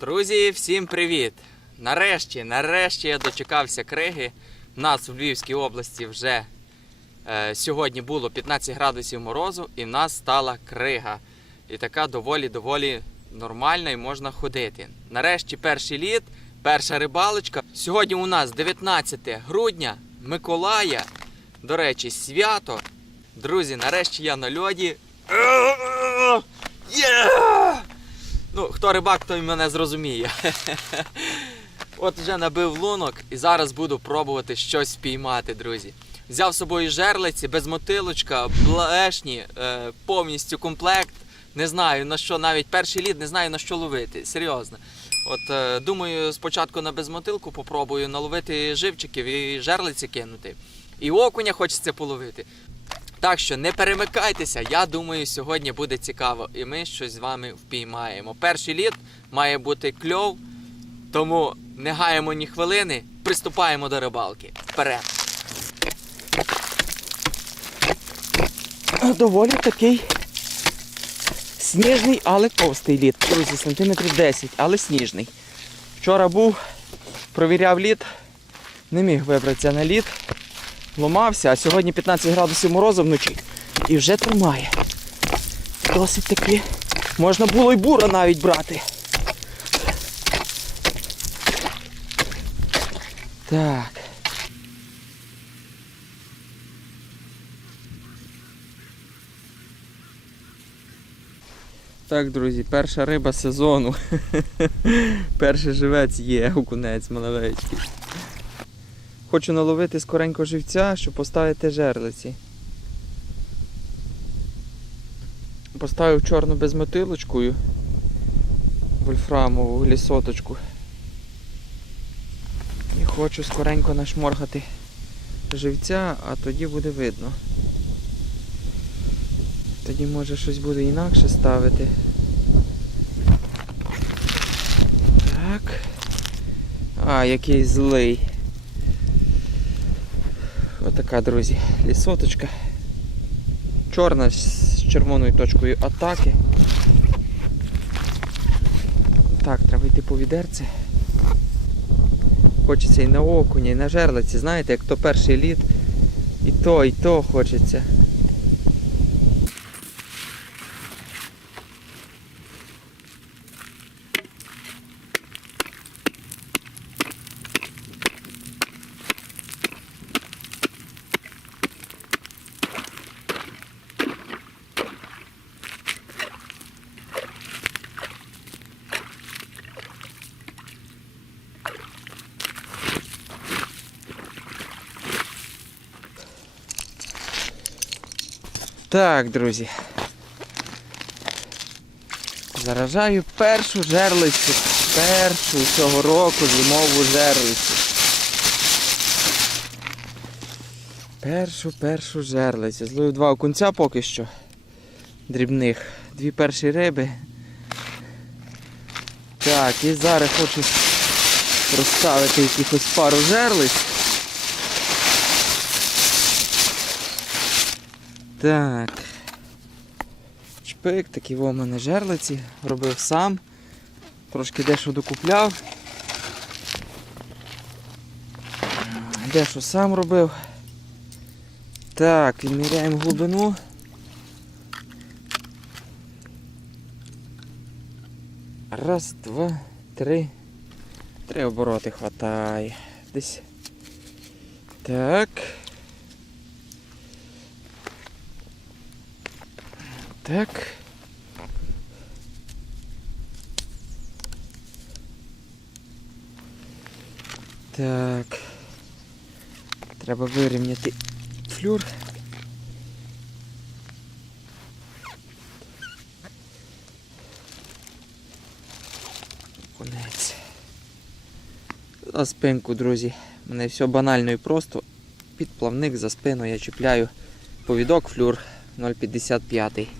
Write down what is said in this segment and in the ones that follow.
Друзі, всім привіт! Нарешті, нарешті я дочекався криги. У нас в Львівській області вже е, сьогодні було 15 градусів морозу і в нас стала крига. І така доволі-доволі нормальна і можна ходити. Нарешті перший літ, перша рибалочка. Сьогодні у нас 19 грудня, Миколая. До речі, свято. Друзі, нарешті я на льоді. Є! Ну, хто рибак, той мене зрозуміє. От вже набив лунок і зараз буду пробувати щось впіймати, друзі. Взяв з собою жерлиці, без мотилочка, блешні, е, повністю комплект. Не знаю на що, навіть перший лід, не знаю на що ловити. Серйозно. От е, думаю, спочатку на безмотилку попробую наловити живчиків і жерлиці кинути. І окуня хочеться половити. Так що не перемикайтеся, я думаю, сьогодні буде цікаво, і ми щось з вами впіймаємо. Перший літ має бути кльов, тому не гаємо ні хвилини, приступаємо до рибалки. Вперед! Доволі такий сніжний, але товстий лід. Друзі, сантиметрів 10, але сніжний. Вчора був, провіряв лід, не міг вибратися на лід ломався, а сьогодні 15 градусів морозу вночі і вже тримає. Досить таки. Можна було й бура навіть брати. Так. Так, друзі, перша риба сезону. Перший живець є, окунець малевечкий. Хочу наловити скоренько живця, щоб поставити жерлиці. Поставив чорну безмотилочкою вольфрамову лісоточку. І хочу скоренько нашморгати живця, а тоді буде видно. Тоді може щось буде інакше ставити. Так. А, який злий. Отака, друзі, лісоточка. Чорна з червоною точкою атаки. Так, треба йти по відерці. Хочеться і на окуні, і на жерлиці, знаєте, як то перший лід. І то, і то хочеться. Так, друзі. Заражаю першу жерлицю. Першу цього року зимову жерлицю. Першу першу жерлицю. Зловив два окунця поки що. Дрібних. Дві перші риби. Так, і зараз хочу розставити якихось пару жерлиць. Так. Шпик, такі в мене жерлиці. Робив сам. Трошки дещо докупляв. Дещо сам робив. Так, і міряємо глибину. Раз, два, три. Три обороти хватає. Десь. Так. Так. Так. Треба вирівняти флюр. Конець. За спинку, друзі. У мене все банально і просто. Під плавник за спину я чіпляю повідок флюр 0,55.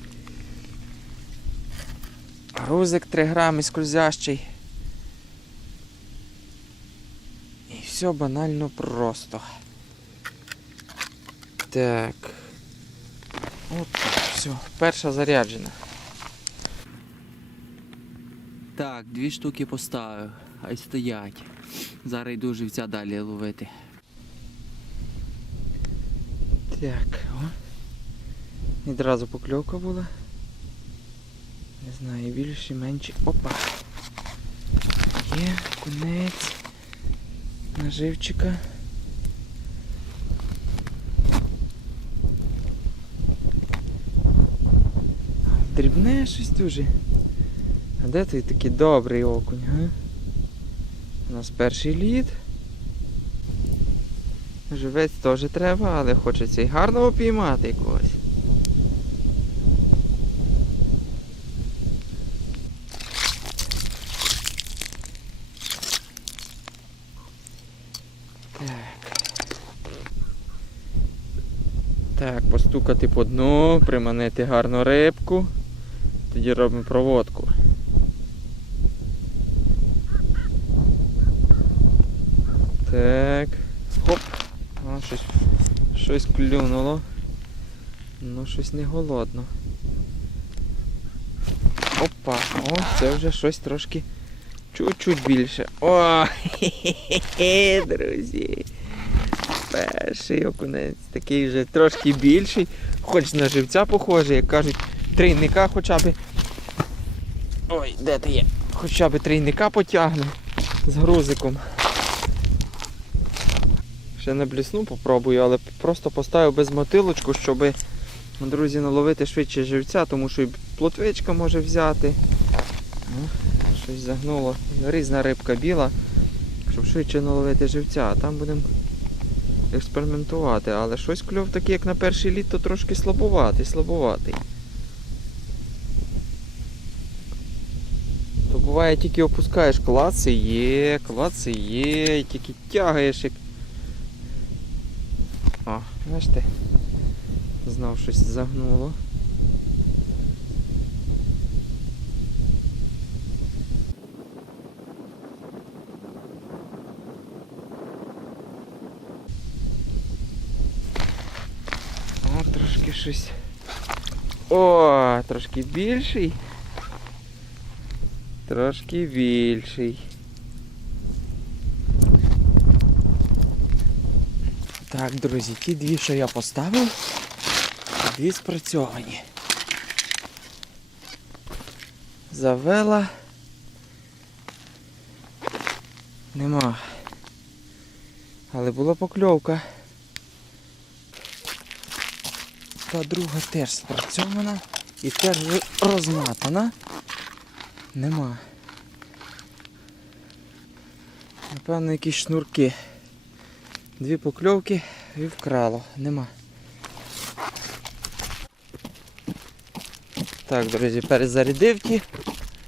Грузик 3 грами скользящий. І все банально просто. Так. От так, все, перша заряджена. Так, дві штуки поставив, а й стоять. Зараз йду живця далі ловити. Так, о. Відразу покльовка була. Не знаю, більше, менше. Опа. Є, кунець. Наживчика. Дрібне щось дуже. А де той такий добрий окунь, га? У нас перший лід. Живець теж треба, але хочеться й гарного піймати якогось. Так, постукати по дну, приманити гарну рибку. Тоді робимо проводку. Так. Хоп. О, щось, щось клюнуло. Ну, щось не голодно. Опа, о, це вже щось трошки чуть-чуть більше. О, хе-хе-хе, друзі. Перший окунець такий вже трошки більший, хоч на живця похожий, як кажуть, трійника хоча б. Ой, де ти є? Хоча б трійника потягне з грузиком. Ще не блісну попробую, але просто поставив без мотилочку, щоб, друзі, наловити швидше живця, тому що і плотвичка може взяти. О, щось загнуло. Різна рибка біла, щоб швидше наловити живця, а там будемо експериментувати, але щось кльов такий, як на перший літ, то трошки слабуватий, слабуватий. То буває тільки опускаєш клаци є, клаци є, і тільки тягаєш як. О, бачите? Знов щось загнуло. О, трошки щось. О, трошки більший. Трошки більший. Так, друзі, ті дві, що я поставив, дві спрацьовані. Завела. Нема. Але була покльовка. Та друга теж спрацьована і теж розматана. Нема. Напевно, якісь шнурки. Дві покльовки і вкрало. Нема. Так, друзі, перезарядив ті.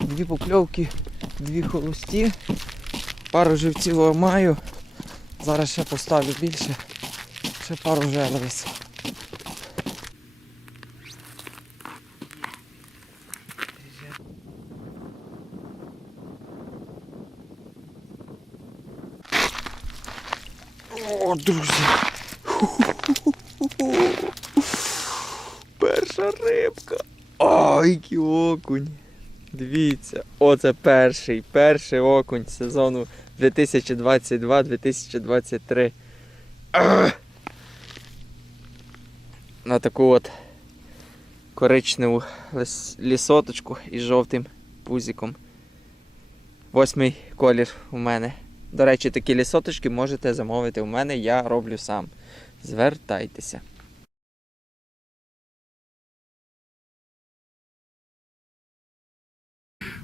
Дві покльовки, дві холості. Пару живців маю. Зараз ще поставлю більше. Ще пару жерлиць. Друзі. Перша рибка. Ой, який окунь. Дивіться, оце перший, перший окунь сезону 2022-2023. На таку от коричневу лісоточку із жовтим пузиком. Восьмий колір у мене. До речі, такі лісоточки можете замовити у мене, я роблю сам. Звертайтеся.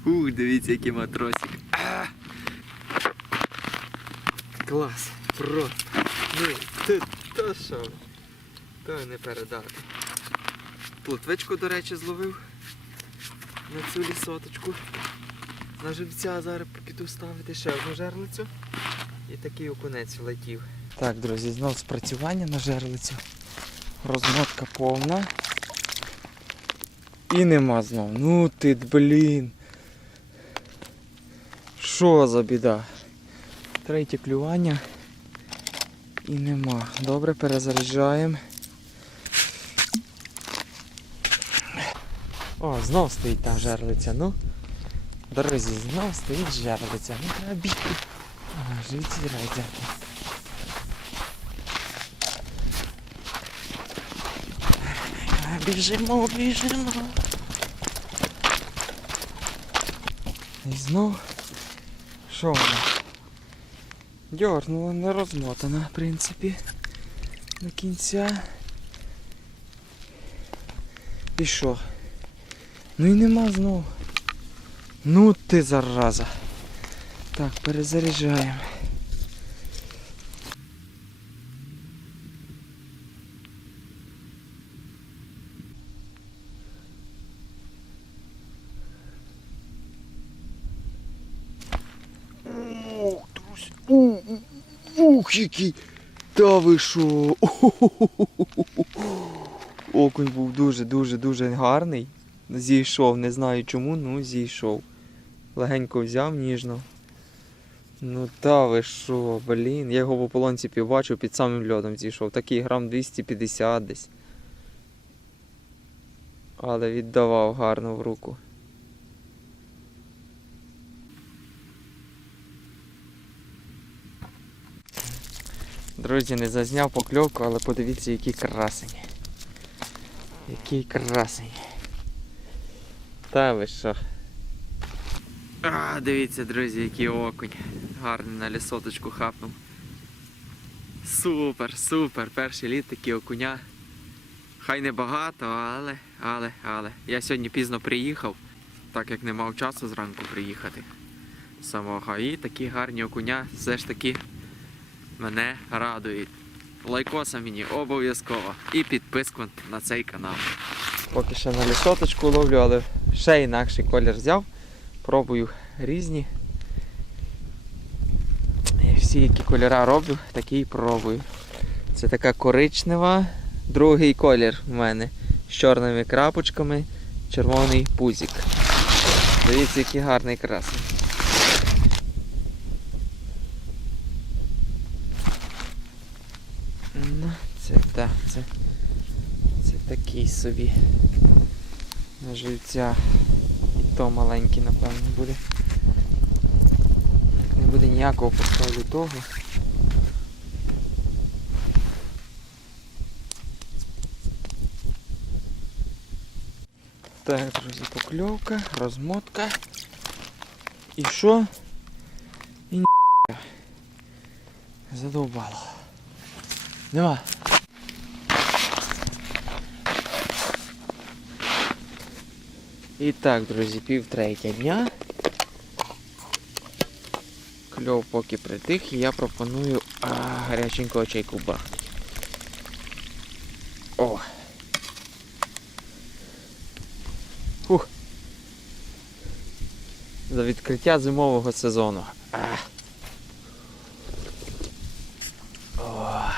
Ух, дивіться, який матросик. А! Клас, просто. Ну, ти, то що? То не передати. Плотвичку, до речі, зловив на цю лісоточку. На живця зараз піду ставити ще одну жерлицю. І такий окунець влетів. Так, друзі, знов спрацювання на жерлицю. Розмотка повна. І нема знов. Ну ти, блін. Що за біда? Третє клювання. І нема. Добре, перезаряджаємо. О, знов стоїть та жерлиця, ну. Друзі, знов стоїть жерлиця. Не треба бігти. Ага, живці взяти. Біжимо, біжимо. І знов. Що вона? Дьорнула, не розмотана, в принципі. До кінця. І що? Ну і нема знову. Ну ти зараза. Так, перезаряджаємо. Ух, який. Та ви що? Окунь був дуже-дуже дуже гарний. Зійшов, не знаю чому, ну зійшов. Легенько взяв ніжно. Ну та ви що, блін. Я його в ополонці півбачив, під самим льодом зійшов. Такий грам 250 десь. Але віддавав гарно в руку. Друзі, не зазняв покльовку, але подивіться, які красені. Який красень. Та ви що? А, дивіться, друзі, який окунь. Гарний на лісоточку хапнув. Супер, супер. Перший літ такий окуня. Хай не багато, але, але, але. Я сьогодні пізно приїхав, так як не мав часу зранку приїхати самого. І такі гарні окуня все ж таки мене радують. Лайкоса мені обов'язково і підписку на цей канал. Поки ще на лісоточку ловлю, але ще інакший колір взяв. Пробую різні. Всі, які кольори роблю, такі і пробую. Це така коричнева, другий колір в мене. З чорними крапочками, червоний пузик. Дивіться, який гарний красний. Ну, це так, це, це такий собі на живця. То маленький, напевно, буде. Не буде ніякого поставлю того. Так, друзі, покльовка, розмотка. І що? І ні. Задовбало. Нема. І так, друзі, пів третя дня. Кльов поки притих, і я пропоную а, гаряченького чайку бахнути. О! Фух. За відкриття зимового сезону. А. О.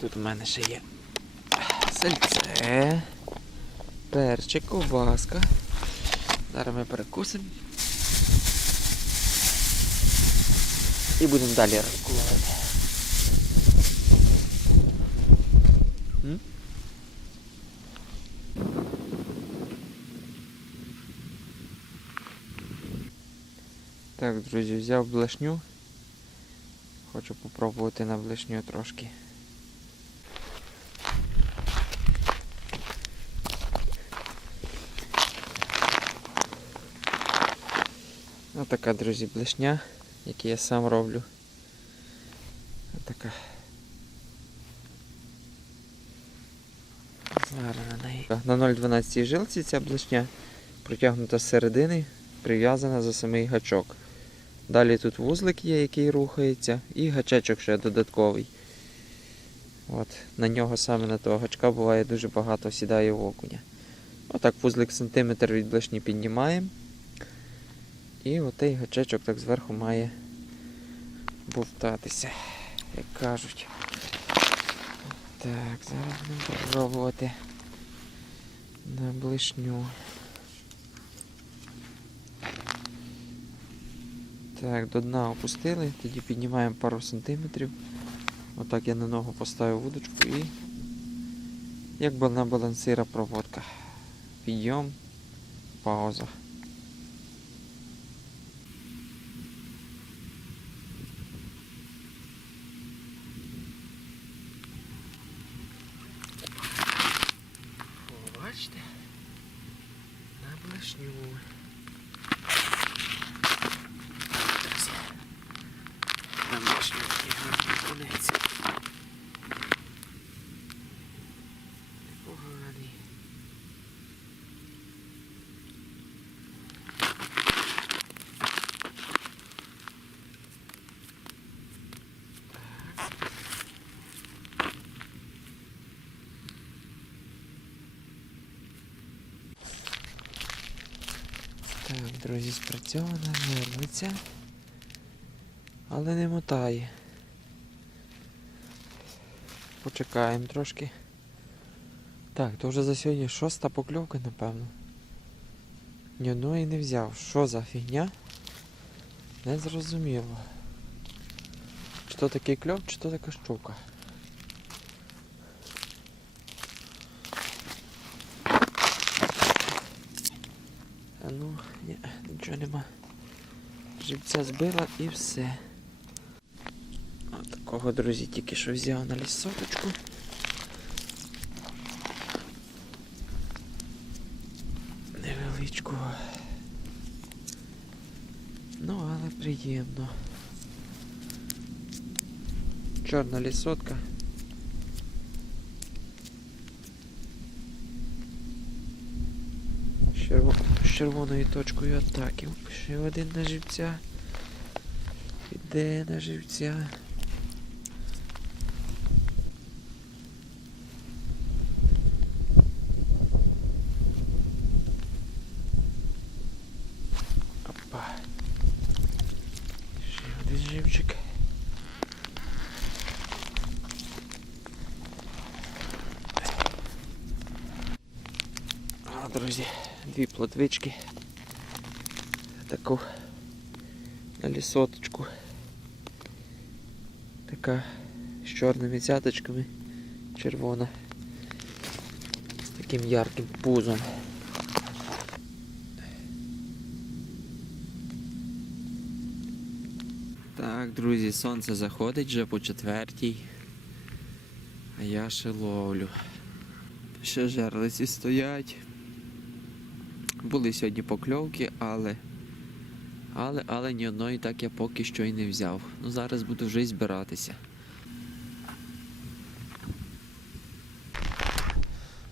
Тут у мене ще є сальце, перчик, ковбаска. Зараз ми перекусимо. І будемо далі. М? Так, друзі, взяв блешню. Хочу попробувати на блешню трошки. Ось така, друзі, блешня, яку я сам роблю. Ось така. На неї. На 0,12 жилці ця блешня протягнута з середини, прив'язана за самий гачок. Далі тут вузлик є, який рухається, і гачечок ще додатковий. От, На нього саме на того гачка буває дуже багато сідає в окуня. Отак вузлик сантиметр від блешні піднімаємо. І отей гачечок так зверху має бовтатися, як кажуть. Так, зараз будемо пробувати на блишню. Так, до дна опустили, тоді піднімаємо пару сантиметрів. Отак я на ногу поставив вудочку і як на балансира проводка. Підйом, пауза. О, бачите? На блешню. Друзі. На блешню такий гарний конець. Непоганий. Так, друзі, спрацьована, нервиться, але не мотає. Почекаємо трошки. Так, то вже за сьогодні шоста покльовка, напевно. Ні одної не взяв. Що за фігня? Не зрозуміло. Чи то такий кльов, чи то така щука. А ну, ні, нічого нема. Живця збила і все. От такого, друзі, тільки що взяв на лісоточку. Невеличку. Ну, але приємно. Чорна лісотка. З черво- з червоною точкою атаки. Ще один на живця. Іде на живця. Опа. Ще один живчик. Друзі, дві плотвички. Таку на лісоточку. Така з чорними цяточками, червона. З таким ярким пузом. Так, друзі, сонце заходить вже по четвертій. А я ще ловлю. Ще жерлиці стоять. Були сьогодні покльовки, але. Але, але ні одної так я поки що і не взяв. Ну зараз буду вже й збиратися.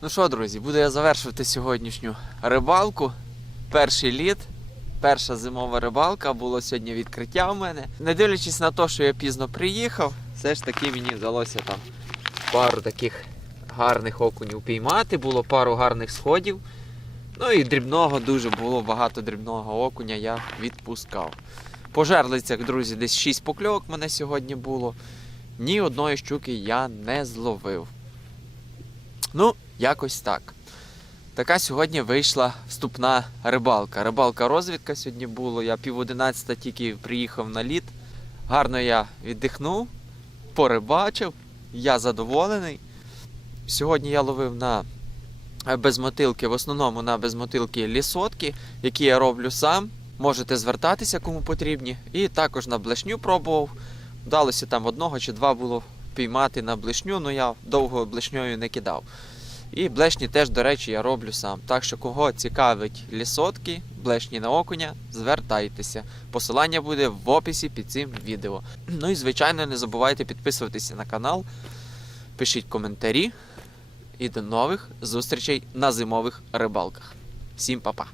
Ну що, друзі, буду я завершувати сьогоднішню рибалку. Перший літ, перша зимова рибалка, було сьогодні відкриття в мене. Не дивлячись на те, що я пізно приїхав, все ж таки мені вдалося там пару таких гарних окунів піймати, було пару гарних сходів. Ну і дрібного дуже було багато дрібного окуня я відпускав. По жерлицях, друзі, десь 6 покльовок мене сьогодні було. Ні одної щуки я не зловив. Ну, якось так. Така сьогодні вийшла вступна рибалка. Рибалка розвідка сьогодні було. Я пів одинадцята тільки приїхав на лід. Гарно я віддихнув, порибачив, я задоволений. Сьогодні я ловив на безмотилки, в основному на безмотилки лісотки, які я роблю сам. Можете звертатися, кому потрібні. І також на блешню пробував. Вдалося там одного чи два було піймати на блешню, але я довго блешньою не кидав. І блешні теж, до речі, я роблю сам. Так що, кого цікавить лісотки, блешні на окуня, звертайтеся. Посилання буде в описі під цим відео. Ну і звичайно, не забувайте підписуватися на канал, пишіть коментарі. І до нових зустрічей на зимових рибалках. Всім па-па!